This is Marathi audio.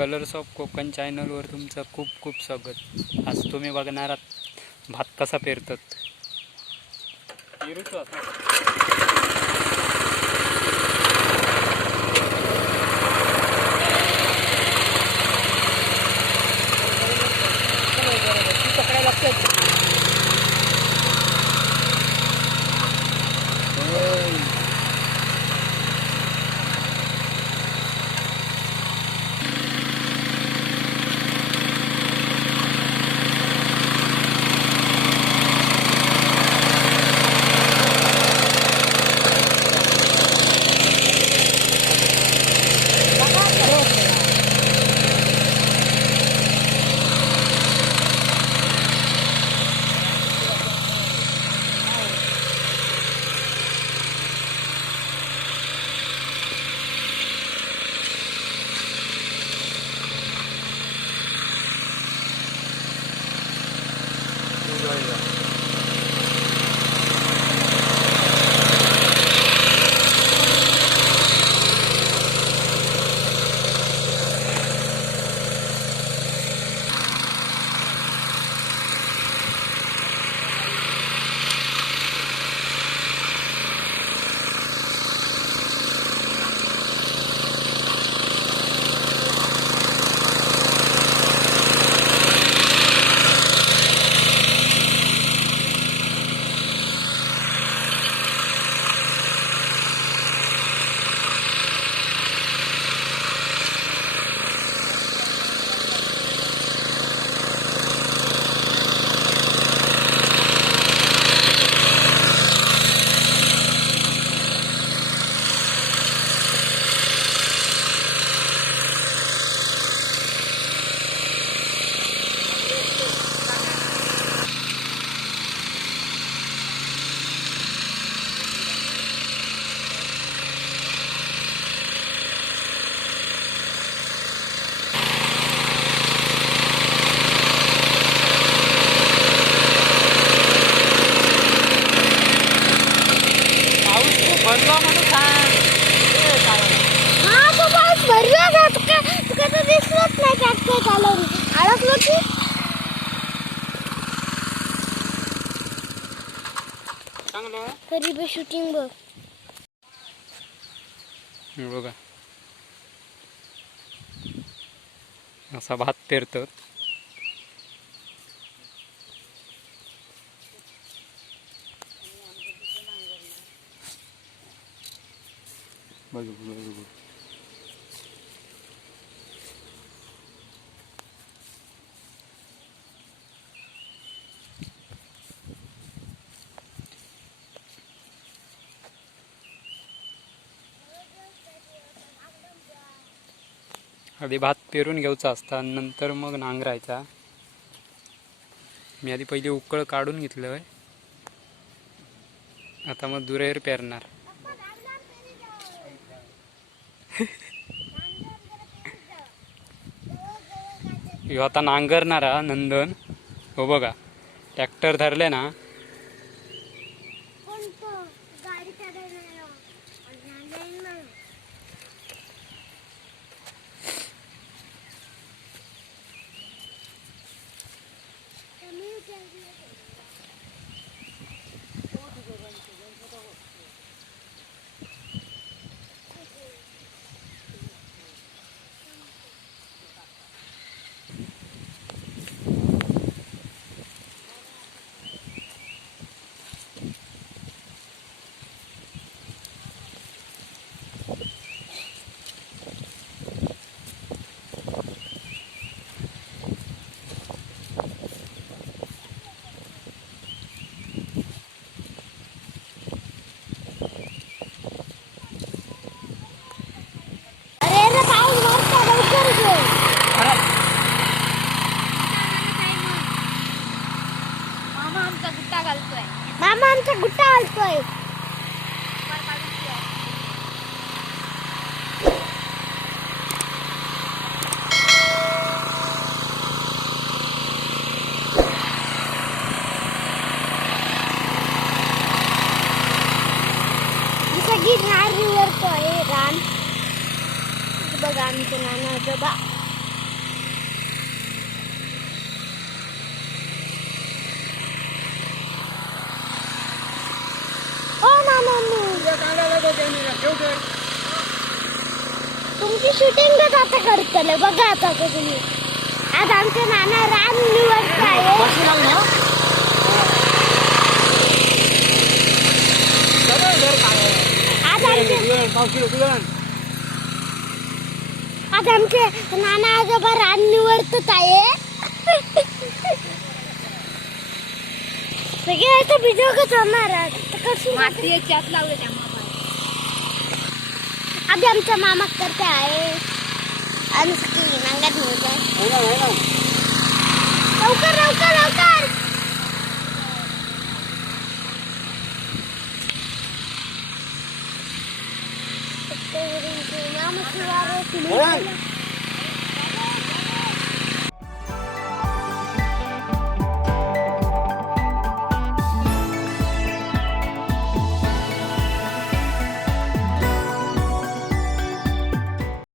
कलर्स ऑफ कोकण चॅनलवर तुमचं खूप खूप स्वागत. आज तुम्ही बघणार आहात भात कसा पेरतात. शूटिंग बघ बघा असा भात पेरतात. आधी भात पेरून घ्यायचा असता, नंतर मग नांगरायचा. मी आधी पहिली उकळ काढून घेतलं, आता मग दुरेर पेरणार. ह्यो आता नांगरणारा नंदन. हो बघा ट्रॅक्टर धरले ना, मामा आमचा गुट्टा घालतोय. सगळी रान रिव्हर तो आहे. रान बघा आमचं नाना आजोबा तुमची शूटिंगच आता करतले बघा आता ते तुम्ही. आज आमचे नाना रान निवडताय. आज आमचे नाना आजोबा रान निवडतात आहे. सगळे आता बिजोगच होणार मातीची आत लावले त्या आधी आमच्या मामा करते आहे. आणखी नांगात लवकर लवकर लवकर. मामा